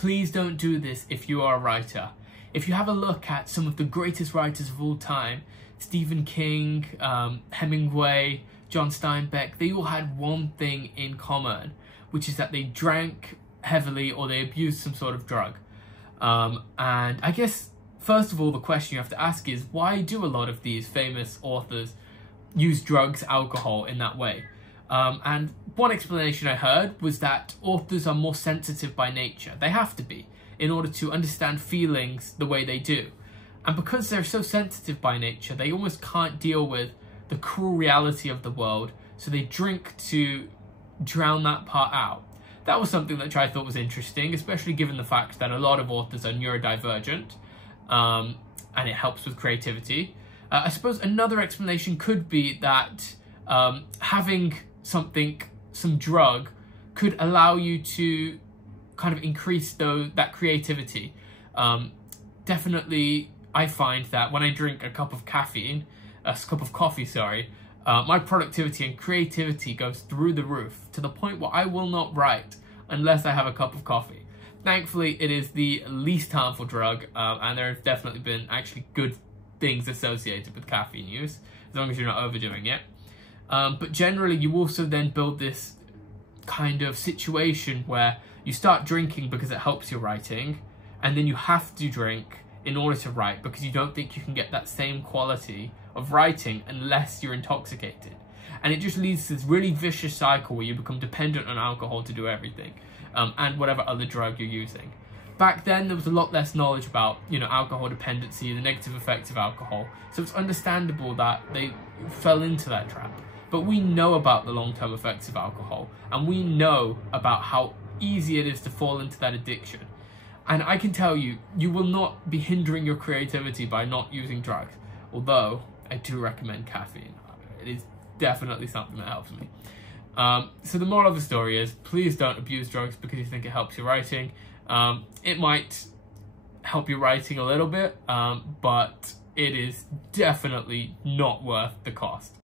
please don't do this if you are a writer. If you have a look at some of the greatest writers of all time, Stephen King, Hemingway, John Steinbeck, they all had one thing in common, which is that they drank heavily or they abused some sort of drug. And I guess, first of all, the question you have to ask is, why do a lot of these famous authors use drugs, alcohol in that way? And one explanation I heard was that authors are more sensitive by nature. They have to be, in order to understand feelings the way they do. And because they're so sensitive by nature, they almost can't deal with the cruel reality of the world, so they drink to drown that part out. That was something that I thought was interesting, especially given the fact that a lot of authors are neurodivergent, and it helps with creativity. I suppose another explanation could be that having some drug could allow you to kind of increase that creativity. Definitely, I find that when I drink a cup of coffee, my productivity and creativity goes through the roof to the point where I will not write unless I have a cup of coffee. Thankfully, it is the least harmful drug, and there have definitely been actually good things associated with caffeine use, as long as you're not overdoing it. But generally, you also then build this kind of situation where you start drinking because it helps your writing, and then you have to drink in order to write because you don't think you can get that same quality of writing unless you're intoxicated. And it just leads to this really vicious cycle where you become dependent on alcohol to do everything, and whatever other drug you're using. Back then, there was a lot less knowledge about, alcohol dependency, the negative effects of alcohol, so it's understandable that they fell into that trap. But we know about the long-term effects of alcohol, and we know about how easy it is to fall into that addiction. And I can tell you, you will not be hindering your creativity by not using drugs, although I do recommend caffeine. It is definitely something that helps me. So the moral of the story is, please don't abuse drugs because you think it helps your writing. It might help your writing a little bit, but it is definitely not worth the cost.